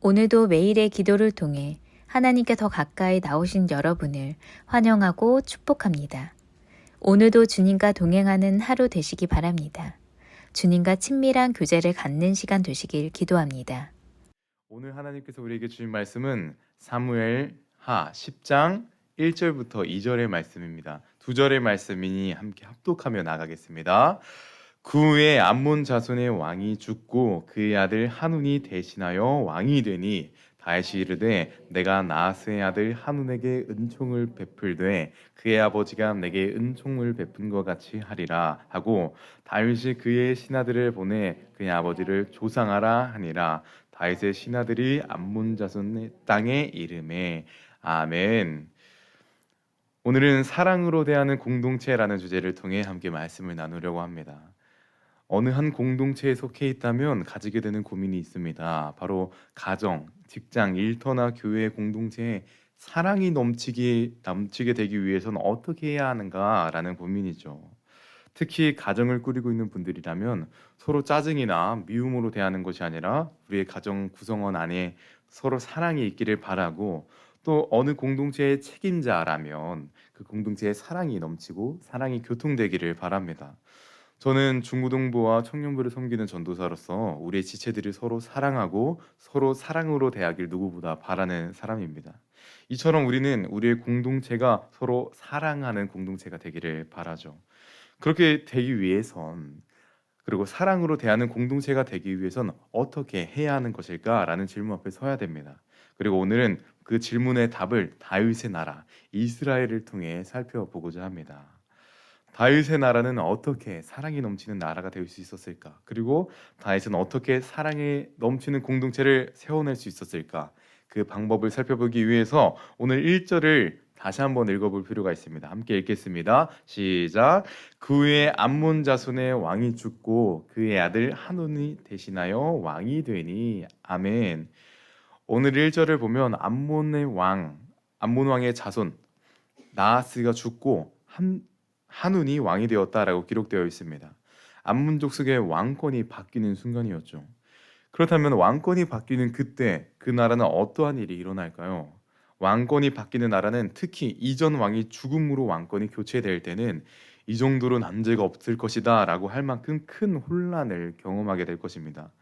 오늘도 매일의 기도를 통해 하나님께 더 가까이 나오신 여러분을 환영하고 축복합니다. 오늘도 주님과 동행하는 하루 되시기 바랍니다. 주님과 친밀한 교제를 갖는 시간 되시길 기도합니다. 오늘 하나님께서 우리에게 주신 말씀은 사무엘하 10장 1절부터 2절의 말씀입니다. 두 절의 말씀이니 함께 합독하며 나가겠습니다. 그 후에 암몬 자손의 왕이 죽고 그의 아들 한운이 대신하여 왕이 되니 다윗이 이르되 내가 나하스의 아들 한운에게 은총을 베풀되 그의 아버지가 내게 은총을 베푼 것 같이 하리라 하고 다윗이 그의 신하들을 보내 그의 아버지를 조상하라 하니라. 다윗의 신하들이 암몬 자손의 땅에 이름에 아멘. 오늘은 사랑으로 대하는 공동체라는 주제를 통해 함께 말씀을 나누려고 합니다. 어느 한 공동체에 속해 있다면 가지게 되는 고민이 있습니다. 바로 가정, 직장, 일터나 교회 공동체에 사랑이 넘치게 되기 위해서는 어떻게 해야 하는가라는 고민이죠. 특히 가정을 꾸리고 있는 분들이라면 서로 짜증이나 미움으로 대하는 것이 아니라 우리의 가정 구성원 안에 서로 사랑이 있기를 바라고, 또 어느 공동체의 책임자라면 그 공동체에 사랑이 넘치고 사랑이 교통되기를 바랍니다. 저는 중고등부와 청년부를 섬기는 전도사로서 우리의 지체들이 서로 사랑하고 서로 사랑으로 대하길 누구보다 바라는 사람입니다. 이처럼 우리는 우리의 공동체가 서로 사랑하는 공동체가 되기를 바라죠. 그렇게 되기 위해선, 그리고 사랑으로 대하는 공동체가 되기 위해선 어떻게 해야 하는 것일까라는 질문 앞에 서야 됩니다. 그리고 오늘은 그 질문의 답을 다윗의 나라 이스라엘을 통해 살펴보고자 합니다. 다윗의 나라는 어떻게 사랑이 넘치는 나라가 될 수 있었을까? 그리고 다윗은 어떻게 사랑이 넘치는 공동체를 세워낼 수 있었을까? 그 방법을 살펴보기 위해서 오늘 1절을 다시 한번 읽어볼 필요가 있습니다. 함께 읽겠습니다. 시작. 그 후에 암몬 자손의 왕이 죽고 그의 아들 한운이 대신하여 왕이 되니 아멘. 오늘 1절을 보면 암몬 왕의 자손 나하스가 죽고 한운이 왕이 되었다라고 기록되어 있습니다. 암몬 족속의 왕권이 바뀌는 순간이었죠. 그렇다면 왕권이 바뀌는 그때 그 나라는 어떠한 일이 일어날까요? 왕권이 바뀌는 나라는 특히 이전 왕이 죽음으로 왕권이 교체될 때는 이 정도로 난제가 없을 것이다 라고 할 만큼 큰 혼란을 경험하게 될 것입니다.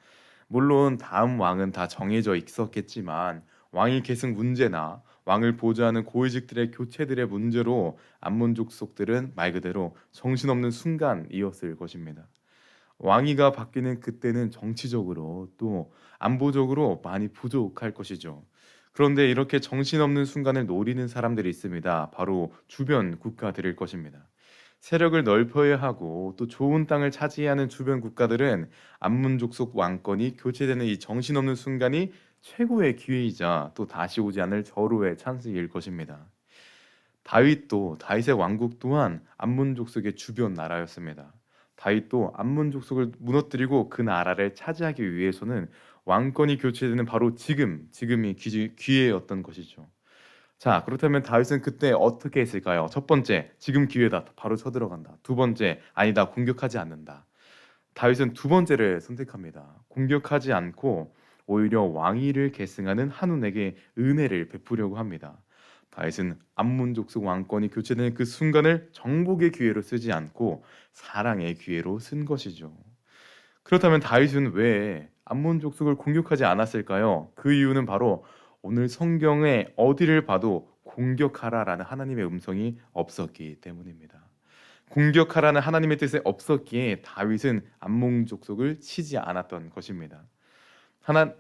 물론 다음 왕은 다 정해져 있었겠지만 왕위 계승 문제나 왕을 보좌하는 고위직들의 교체들의 문제로 암몬 족속들은 말 그대로 정신없는 순간이었을 것입니다. 왕위가 바뀌는 그때는 정치적으로 또 안보적으로 많이 부족할 것이죠. 그런데 이렇게 정신없는 순간을 노리는 사람들이 있습니다. 바로 주변 국가들일 것입니다. 세력을 넓혀야 하고 또 좋은 땅을 차지해야 하는 주변 국가들은 암몬 족속 왕권이 교체되는 이 정신없는 순간이 최고의 기회이자 또 다시 오지 않을 절호의 찬스일 것입니다. 다윗의 왕국 또한 암몬 족속의 주변 나라였습니다. 다윗도 암몬 족속을 무너뜨리고 그 나라를 차지하기 위해서는 왕권이 교체되는 바로 지금이 기회였던 것이죠. 자, 그렇다면 다윗은 그때 어떻게 했을까요? 첫 번째, 지금 기회다. 바로 쳐들어간다. 두 번째, 아니다. 공격하지 않는다. 다윗은 두 번째를 선택합니다. 공격하지 않고 오히려 왕위를 계승하는 한운에게 은혜를 베푸려고 합니다. 다윗은 암몬 족속 왕권이 교체되는 그 순간을 정복의 기회로 쓰지 않고 사랑의 기회로 쓴 것이죠. 그렇다면 다윗은 왜 암몬 족속을 공격하지 않았을까요? 그 이유는 바로 오늘 성경에 어디를 봐도 공격하라라는 하나님의 음성이 없었기 때문입니다. 공격하라는 하나님의 뜻이 없었기에 다윗은 암몬 족속을 치지 않았던 것입니다.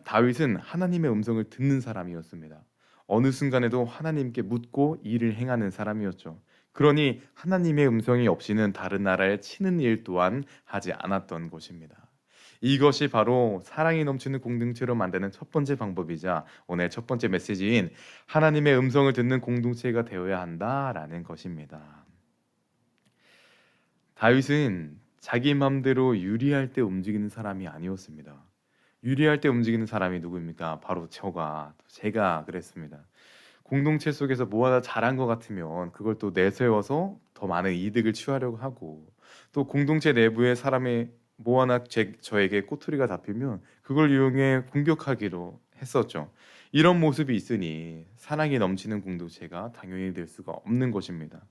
다윗은 하나님의 음성을 듣는 사람이었습니다. 어느 순간에도 하나님께 묻고 일을 행하는 사람이었죠. 그러니 하나님의 음성이 없이는 다른 나라에 치는 일 또한 하지 않았던 것입니다. 이것이 바로 사랑이 넘치는 공동체로 만드는 첫 번째 방법이자 오늘 첫 번째 메시지인 하나님의 음성을 듣는 공동체가 되어야 한다라는 것입니다. 다윗은 자기 맘대로 유리할 때 움직이는 사람이 아니었습니다. 유리할 때 움직이는 사람이 누구입니까? 바로 제가 그랬습니다. 공동체 속에서 뭐 하나 잘한 것 같으면 그걸 또 내세워서 더 많은 이득을 취하려고 하고, 또 공동체 내부의 사람이 뭐 하나 저에게 꼬투리가 잡히면 그걸 이용해 공격하기로 했었죠. 이런 모습이 있으니 사랑이 넘치는 공동체가 당연히 될 수가 없는 것입니다.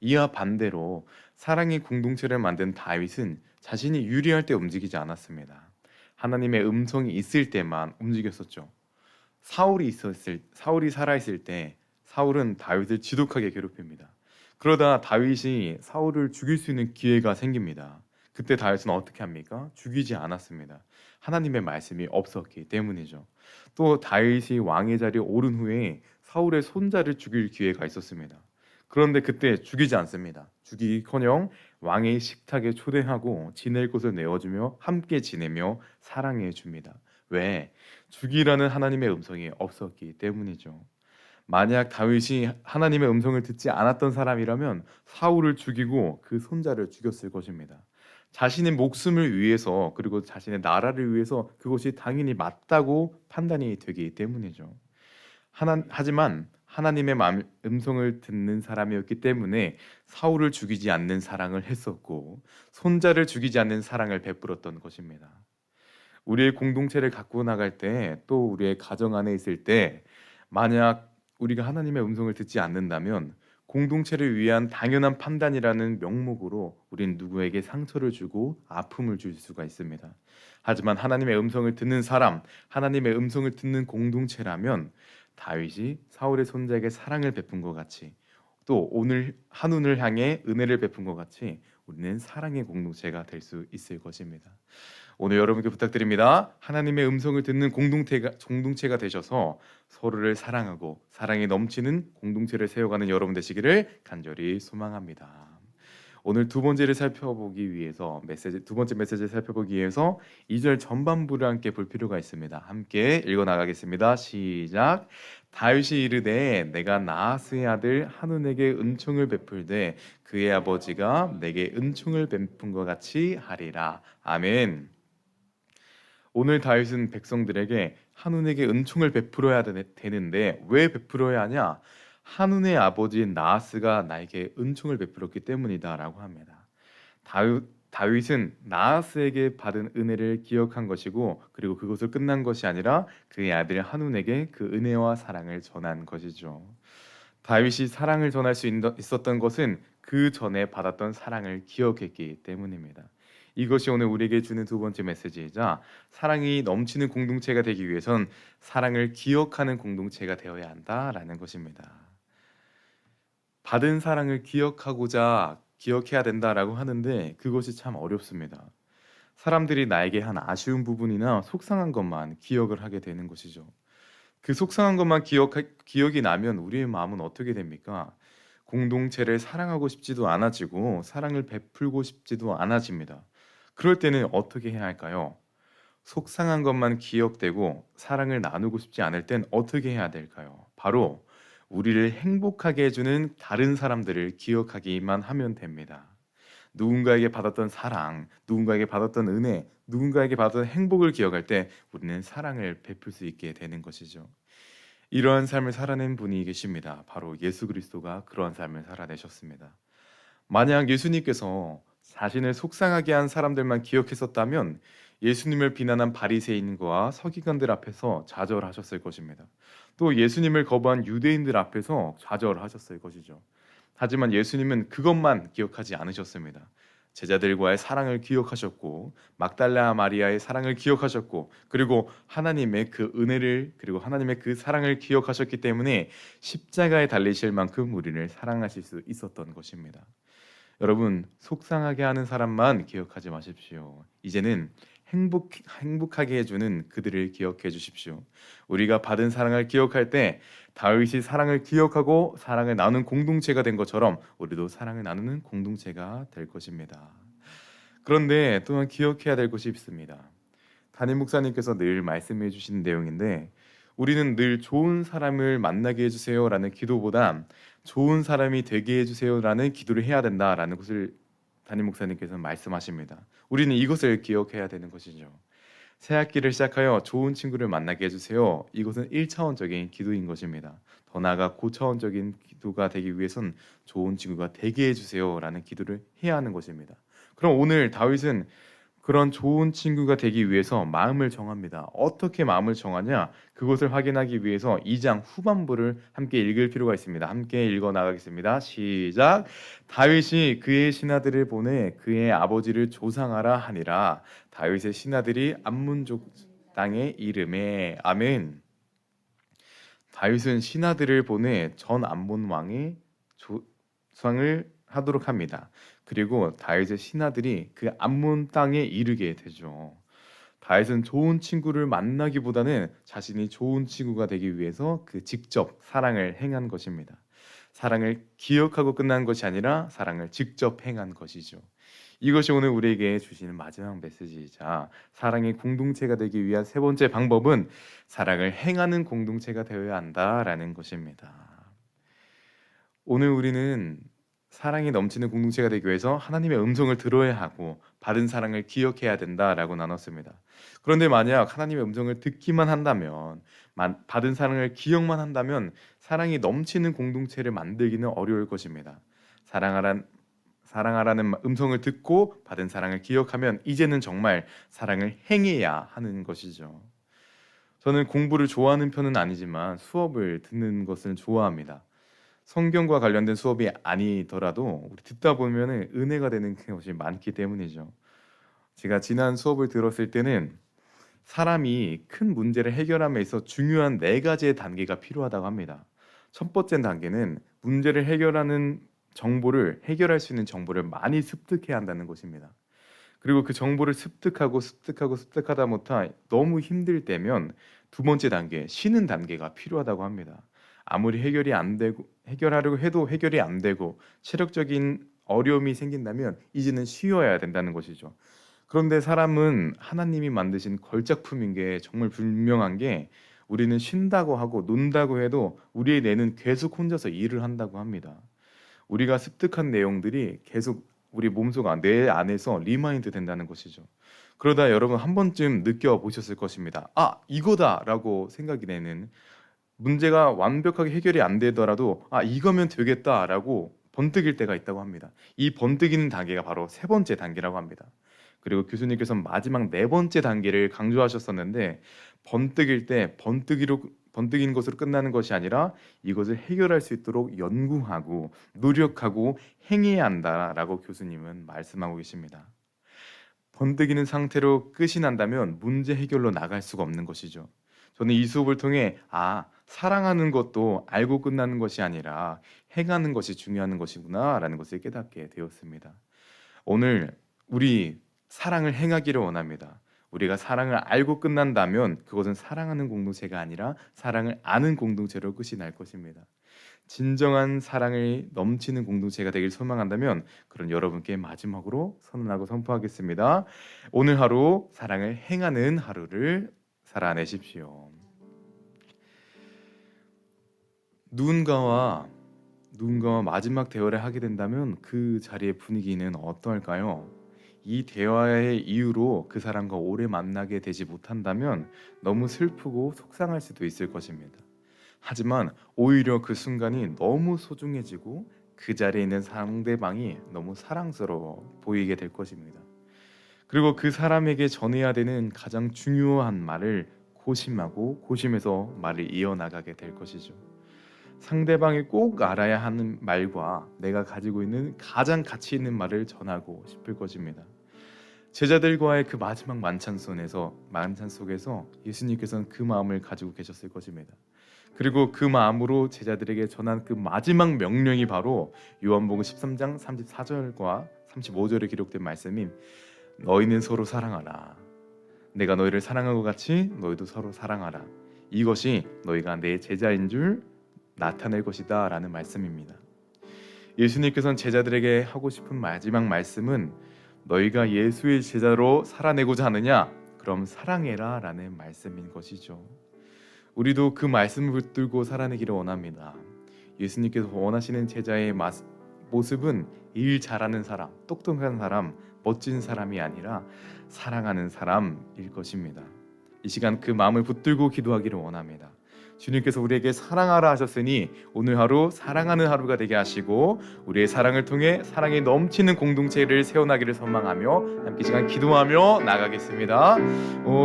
이와 반대로 사랑의 공동체를 만든 다윗은 자신이 유리할 때 움직이지 않았습니다. 하나님의 음성이 있을 때만 움직였었죠. 사울이 살아 있을 때 사울은 다윗을 지독하게 괴롭힙니다. 그러다 다윗이 사울을 죽일 수 있는 기회가 생깁니다. 그때 다윗은 어떻게 합니까? 죽이지 않았습니다. 하나님의 말씀이 없었기 때문이죠. 또 다윗이 왕의 자리에 오른 후에 사울의 손자를 죽일 기회가 있었습니다. 그런데 그때 죽이지 않습니다. 죽이기커녕 왕의 식탁에 초대하고 지낼 곳을 내어주며 함께 지내며 사랑해 줍니다. 왜? 죽이라는 하나님의 음성이 없었기 때문이죠. 만약 다윗이 하나님의 음성을 듣지 않았던 사람이라면 사울을 죽이고 그 손자를 죽였을 것입니다. 자신의 목숨을 위해서 그리고 자신의 나라를 위해서 그것이 당연히 맞다고 판단이 되기 때문이죠. 하지만 하나님의 음성을 듣는 사람이었기 때문에 사울을 죽이지 않는 사랑을 했었고 손자를 죽이지 않는 사랑을 베풀었던 것입니다. 우리의 공동체를 갖고 나갈 때 또 우리의 가정 안에 있을 때 만약 우리가 하나님의 음성을 듣지 않는다면 공동체를 위한 당연한 판단이라는 명목으로 우린 누구에게 상처를 주고 아픔을 줄 수가 있습니다. 하지만 하나님의 음성을 듣는 사람, 하나님의 음성을 듣는 공동체라면 다윗이 사울의 손자에게 사랑을 베푼 것 같이 또 오늘 한운을 향해 은혜를 베푼 것 같이 우리는 사랑의 공동체가 될 수 있을 것입니다. 오늘 여러분께 부탁드립니다. 하나님의 음성을 듣는 공동체가 되셔서 서로를 사랑하고 사랑이 넘치는 공동체를 세워가는 여러분 되시기를 간절히 소망합니다. 오늘 두 번째 메시지를 살펴보기 위해서 2절 전반부를 함께 볼 필요가 있습니다. 함께 읽어 나가겠습니다. 시작. 다윗이 이르되 내가 나하스의 아들 한운에게 은총을 베풀되 그의 아버지가 내게 은총을 베푼 것 같이 하리라. 아멘. 오늘 다윗은 백성들에게 한운에게 은총을 베풀어야 되는데 왜 베풀어야 하냐? 한운의 아버지인 나하스가 나에게 은총을 베풀었기 때문이다라고 합니다. 다윗은 나하스에게 받은 은혜를 기억한 것이고 그리고 그것을 끝난 것이 아니라 그의 아들 한운에게 그 은혜와 사랑을 전한 것이죠. 다윗이 사랑을 전할 수 있었던 것은 그 전에 받았던 사랑을 기억했기 때문입니다. 이것이 오늘 우리에게 주는 두 번째 메시지이자 사랑이 넘치는 공동체가 되기 위해선 사랑을 기억하는 공동체가 되어야 한다라는 것입니다. 받은 사랑을 기억해야 된다라고 하는데 그것이 참 어렵습니다. 사람들이 나에게 한 아쉬운 부분이나 속상한 것만 기억을 하게 되는 것이죠. 그 속상한 것만 기억이 나면 우리의 마음은 어떻게 됩니까? 공동체를 사랑하고 싶지도 않아지고 사랑을 베풀고 싶지도 않아집니다. 그럴 때는 어떻게 해야 할까요? 속상한 것만 기억되고 사랑을 나누고 싶지 않을 땐 어떻게 해야 될까요? 바로 우리를 행복하게 해주는 다른 사람들을 기억하기만 하면 됩니다. 누군가에게 받았던 사랑, 누군가에게 받았던 은혜, 누군가에게 받았던 행복을 기억할 때 우리는 사랑을 베풀 수 있게 되는 것이죠. 이러한 삶을 살아낸 분이 계십니다. 바로 예수 그리스도가 그러한 삶을 살아내셨습니다. 만약 예수님께서 자신을 속상하게 한 사람들만 기억했었다면 예수님을 비난한 바리새인과 서기관들 앞에서 좌절하셨을 것입니다. 또 예수님을 거부한 유대인들 앞에서 좌절하셨을 것이죠. 하지만 예수님은 그것만 기억하지 않으셨습니다. 제자들과의 사랑을 기억하셨고 막달라 마리아의 사랑을 기억하셨고 그리고 하나님의 그 은혜를 그리고 하나님의 그 사랑을 기억하셨기 때문에 십자가에 달리실 만큼 우리를 사랑하실 수 있었던 것입니다. 여러분, 속상하게 하는 사람만 기억하지 마십시오. 이제는 행복하게 해주는 그들을 기억해 주십시오. 우리가 받은 사랑을 기억할 때 다윗이 사랑을 기억하고 사랑을 나누는 공동체가 된 것처럼 우리도 사랑을 나누는 공동체가 될 것입니다. 그런데 또한 기억해야 될 것이 있습니다. 담임 목사님께서 늘 말씀해 주시는 내용인데 우리는 늘 좋은 사람을 만나게 해주세요라는 기도보다 좋은 사람이 되게 해주세요라는 기도를 해야 된다라는 것을 담임 목사님께서는 말씀하십니다. 우리는 이것을 기억해야 되는 것이죠. 새 학기를 시작하여 좋은 친구를 만나게 해주세요. 이것은 1차원적인 기도인 것입니다. 더 나아가 고차원적인 기도가 되기 위해선 좋은 친구가 되게 해주세요라는 기도를 해야 하는 것입니다. 그럼 오늘 다윗은 그런 좋은 친구가 되기 위해서 마음을 정합니다. 어떻게 마음을 정하냐? 그것을 확인하기 위해서 2장 후반부를 함께 읽을 필요가 있습니다. 함께 읽어 나가겠습니다. 시작. 다윗이 그의 신하들을 보내 그의 아버지를 조상하라 하니라. 다윗의 신하들이 암몬족 땅에 이르매. 아멘. 다윗은 신하들을 보내 전 암몬 왕의 조상을 하도록 합니다. 그리고 다윗의 신하들이 그 암몬 땅에 이르게 되죠. 다윗은 좋은 친구를 만나기보다는 자신이 좋은 친구가 되기 위해서 그 직접 사랑을 행한 것입니다. 사랑을 기억하고 끝난 것이 아니라 사랑을 직접 행한 것이죠. 이것이 오늘 우리에게 주시는 마지막 메시지이자 사랑의 공동체가 되기 위한 세 번째 방법은 사랑을 행하는 공동체가 되어야 한다라는 것입니다. 오늘 우리는 사랑이 넘치는 공동체가 되기 위해서 하나님의 음성을 들어야 하고 받은 사랑을 기억해야 된다라고 나눴습니다. 그런데 만약 하나님의 음성을 듣기만 한다면, 받은 사랑을 기억만 한다면 사랑이 넘치는 공동체를 만들기는 어려울 것입니다. 사랑하라는 음성을 듣고 받은 사랑을 기억하면 이제는 정말 사랑을 행해야 하는 것이죠. 저는 공부를 좋아하는 편은 아니지만 수업을 듣는 것을 좋아합니다. 성경과 관련된 수업이 아니더라도 우리 듣다 보면 은혜가 되는 것이 많기 때문이죠. 제가 지난 수업을 들었을 때는 사람이 큰 문제를 해결함에 있어 중요한 네 가지의 단계가 필요하다고 합니다. 첫 번째 단계는 문제를 해결할 수 있는 정보를 많이 습득해야 한다는 것입니다. 그리고 그 정보를 습득하다 못하 너무 힘들 때면 두 번째 단계, 쉬는 단계가 필요하다고 합니다. 아무리 해결하려고 해도 해결이 안 되고 체력적인 어려움이 생긴다면 이제는 쉬어야 된다는 것이죠. 그런데 사람은 하나님이 만드신 걸작품인 게 정말 분명한 게 우리는 쉰다고 하고 논다고 해도 우리의 뇌는 계속 혼자서 일을 한다고 합니다. 우리가 습득한 내용들이 계속 우리 몸속 뇌 안에서 리마인드 된다는 것이죠. 그러다 여러분 한 번쯤 느껴보셨을 것입니다. 아, 이거다라고 생각이 되는, 문제가 완벽하게 해결이 안 되더라도 아, 이거면 되겠다라고 번뜩일 때가 있다고 합니다. 이 번뜩이는 단계가 바로 세 번째 단계라고 합니다. 그리고 교수님께서 마지막 네 번째 단계를 강조하셨었는데, 번뜩일 때 번뜩인 것으로 끝나는 것이 아니라 이것을 해결할 수 있도록 연구하고 노력하고 행해야 한다라고 교수님은 말씀하고 계십니다. 번뜩이는 상태로 끝이 난다면 문제 해결로 나갈 수가 없는 것이죠. 저는 이 수업을 통해 사랑하는 것도 알고 끝나는 것이 아니라 행하는 것이 중요한 것이구나라는 것을 깨닫게 되었습니다. 오늘 우리 사랑을 행하기를 원합니다. 우리가 사랑을 알고 끝난다면 그것은 사랑하는 공동체가 아니라 사랑을 아는 공동체로 끝이 날 것입니다. 진정한 사랑이 넘치는 공동체가 되길 소망한다면 그런 여러분께 마지막으로 선언하고 선포하겠습니다. 오늘 하루 사랑을 행하는 하루를 살아내십시오. 누군가와 마지막 대화를 하게 된다면 그 자리의 분위기는 어떨까요? 이 대화의 이유로 그 사람과 오래 만나게 되지 못한다면 너무 슬프고 속상할 수도 있을 것입니다. 하지만 오히려 그 순간이 너무 소중해지고 그 자리에 있는 상대방이 너무 사랑스러워 보이게 될 것입니다. 그리고 그 사람에게 전해야 되는 가장 중요한 말을 고심해서 말을 이어나가게 될 것이죠. 상대방이 꼭 알아야 하는 말과 내가 가지고 있는 가장 가치 있는 말을 전하고 싶을 것입니다. 제자들과의 그 마지막 만찬 속에서 예수님께서는 그 마음을 가지고 계셨을 것입니다. 그리고 그 마음으로 제자들에게 전한 그 마지막 명령이 바로 요한복음 13장 34절과 35절에 기록된 말씀인 너희는 서로 사랑하라. 내가 너희를 사랑하고 같이 너희도 서로 사랑하라. 이것이 너희가 내 제자인 줄 나타낼 것이다 라는 말씀입니다. 예수님께서는 제자들에게 하고 싶은 마지막 말씀은 너희가 예수의 제자로 살아내고자 하느냐? 그럼 사랑해라 라는 말씀인 것이죠. 우리도 그 말씀을 붙들고 살아내기를 원합니다. 예수님께서 원하시는 제자의 모습은 일 잘하는 사람, 똑똑한 사람, 멋진 사람이 아니라 사랑하는 사람일 것입니다. 이 시간 그 마음을 붙들고 기도하기를 원합니다. 주님께서 우리에게 사랑하라 하셨으니 오늘 하루 사랑하는 하루가 되게 하시고 우리의 사랑을 통해 사랑이 넘치는 공동체를 세워나기를 소망하며 함께 시간 기도하며 나가겠습니다.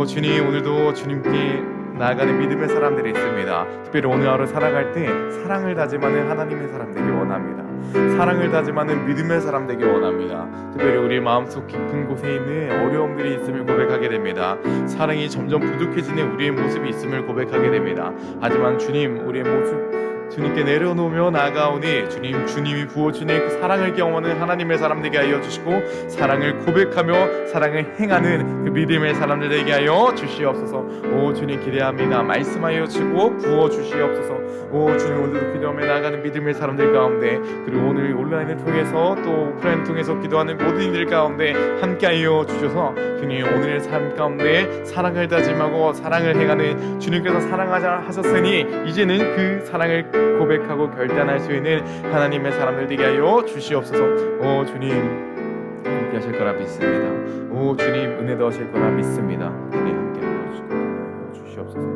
주님, 오늘도 주님께 나아가는 믿음의 사람들이 있습니다. 특별히 오늘 하루 살아갈 때 사랑을 다짐하는 하나님의 사람 되기 원합니다. 사랑을 다짐하는 믿음의 사람 되기 원합니다. 특별히 우리 마음속 깊은 곳에 있는 어려움들이 있음을 고백하게 됩니다. 사랑이 점점 부족해지는 우리의 모습이 있음을 고백하게 됩니다. 하지만 주님, 우리의 모습 주님께 내려놓으며 나아가오니 주님이 부어주는 그 사랑을 경험하는 하나님의 사람 되게 하여 주시고 사랑을 고백하며 사랑을 행하는 그 믿음의 사람들 되게 하여 주시옵소서. 주님 기대합니다. 말씀하여 주고 부어주시옵소서. 주님, 오늘도 기도하며 나아가는 믿음의 사람들 가운데, 그리고 오늘 온라인을 통해서 또 오프라인을 통해서 기도하는 모든 이들 가운데 함께하여 주셔서 주님, 오늘의 삶 가운데 사랑을 다짐하고 사랑을 행하는 주님께서 사랑하자 하셨으니 이제는 그 사랑을 고백하고 결단할 수 있는 하나님의 사람들 되게 하여 주시옵소서. 주님 함께 하실 거라 믿습니다. 주님 은혜도 하실 거라 믿습니다. 주님 함께 하여 주시옵소서.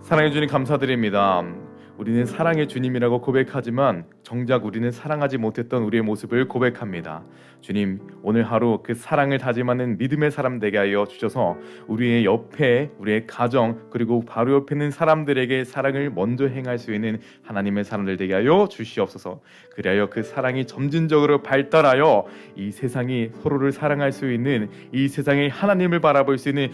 사랑해 주님 감사드립니다. 우리는 사랑의 주님이라고 고백하지만 정작 우리는 사랑하지 못했던 우리의 모습을 고백합니다. 주님, 오늘 하루 그 사랑을 다짐하는 믿음의 사람 되게 하여 주셔서 우리의 옆에, 우리의 가정, 그리고 바로 옆에 있는 사람들에게 사랑을 먼저 행할 수 있는 하나님의 사람들 되게 하여 주시옵소서. 그리하여 그 사랑이 점진적으로 발달하여 이 세상이 서로를 사랑할 수 있는, 이 세상에 하나님을 바라볼 수 있는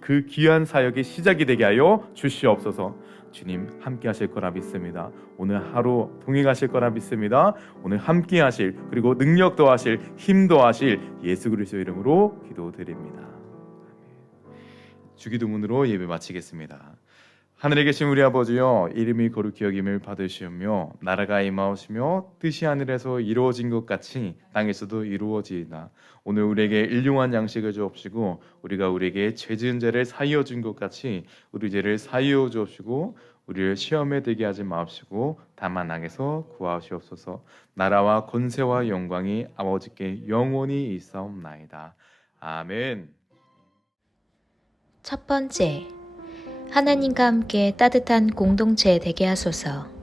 그 귀한 사역의 시작이 되게 하여 주시옵소서. 주님 함께 하실 거라 믿습니다. 오늘 하루 동행하실 거라 믿습니다. 오늘 함께 하실, 그리고 능력 더하실, 힘 더하실 예수 그리스도 이름으로 기도드립니다. 주기도문으로 예배 마치겠습니다. 하늘에 계신 우리 아버지여, 이름이 거룩히 여김을 받으시오며 나라가 임하오시며 뜻이 하늘에서 이루어진 것 같이 땅에서도 이루어지이다. 오늘 우리에게 일용할 양식을 주옵시고 우리가 우리에게 죄 지은 자를 사하여 준 것 같이 우리 죄를 사하여 주옵시고 우리를 시험에 들게 하지 마옵시고 다만 악에서 구하시옵소서. 나라와 권세와 영광이 아버지께 영원히 있사옵나이다. 아멘. 첫 번째, 하나님과 함께 따뜻한 공동체 되게 하소서.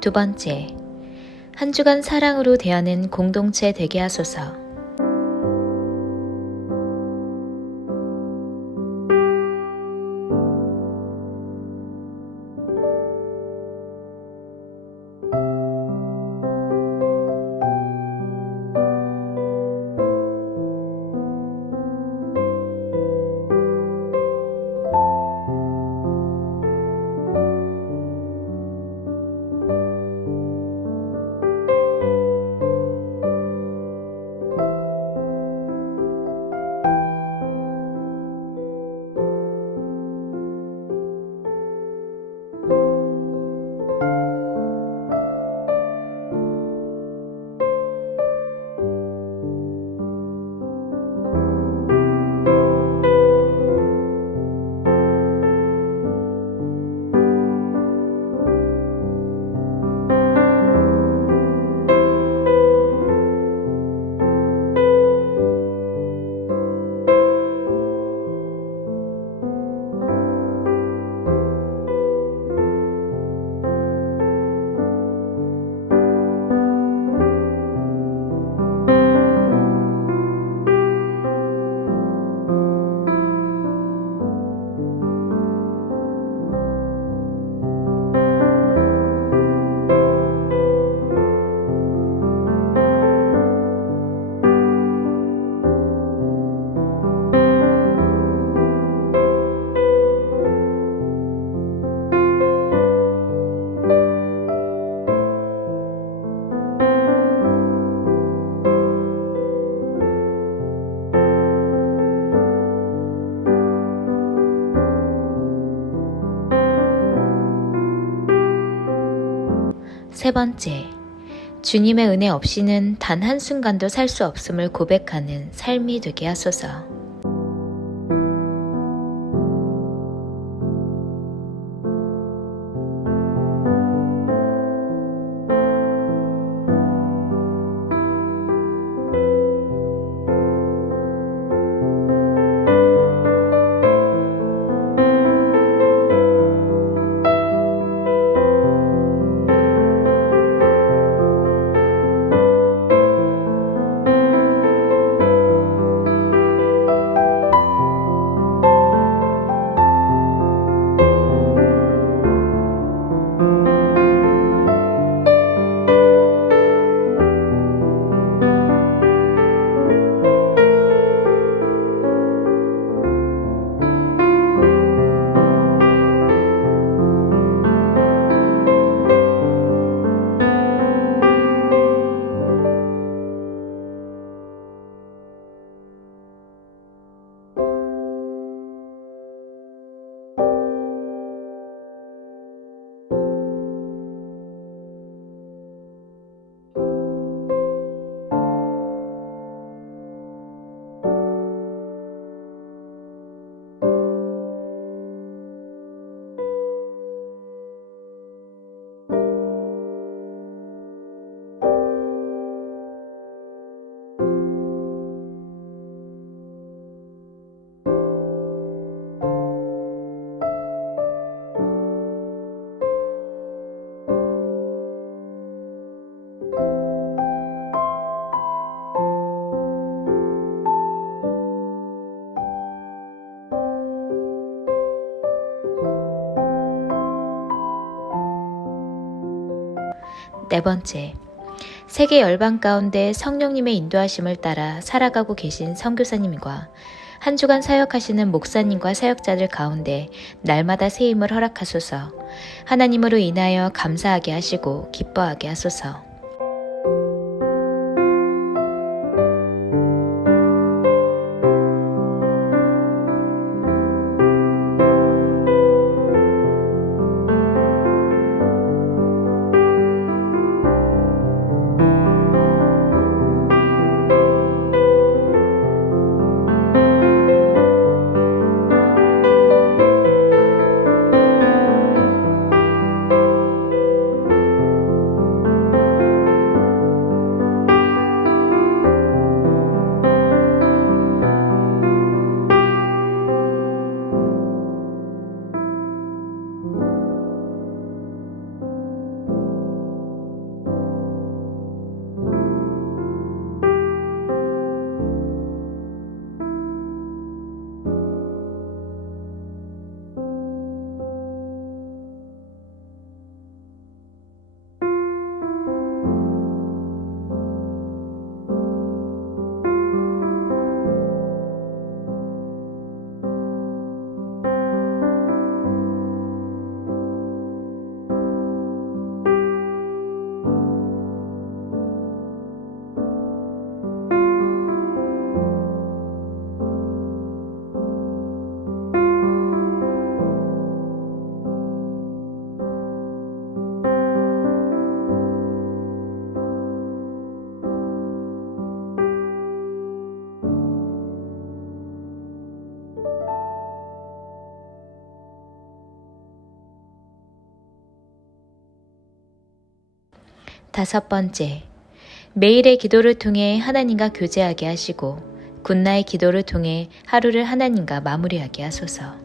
두 번째, 한 주간 사랑으로 대하는 공동체 되게 하소서. 세 번째, 주님의 은혜 없이는 단 한순간도 살 수 없음을 고백하는 삶이 되게 하소서. 네 번째, 세계 열방 가운데 성령님의 인도하심을 따라 살아가고 계신 선교사님과 한 주간 사역하시는 목사님과 사역자들 가운데 날마다 새 힘을 허락하소서. 하나님으로 인하여 감사하게 하시고 기뻐하게 하소서. 다섯 번째, 매일의 기도를 통해 하나님과 교제하게 하시고 굿나의 기도를 통해 하루를 하나님과 마무리하게 하소서.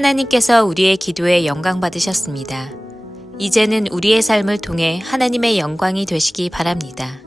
하나님께서 우리의 기도에 영광 받으셨습니다. 이제는 우리의 삶을 통해 하나님의 영광이 되시기 바랍니다.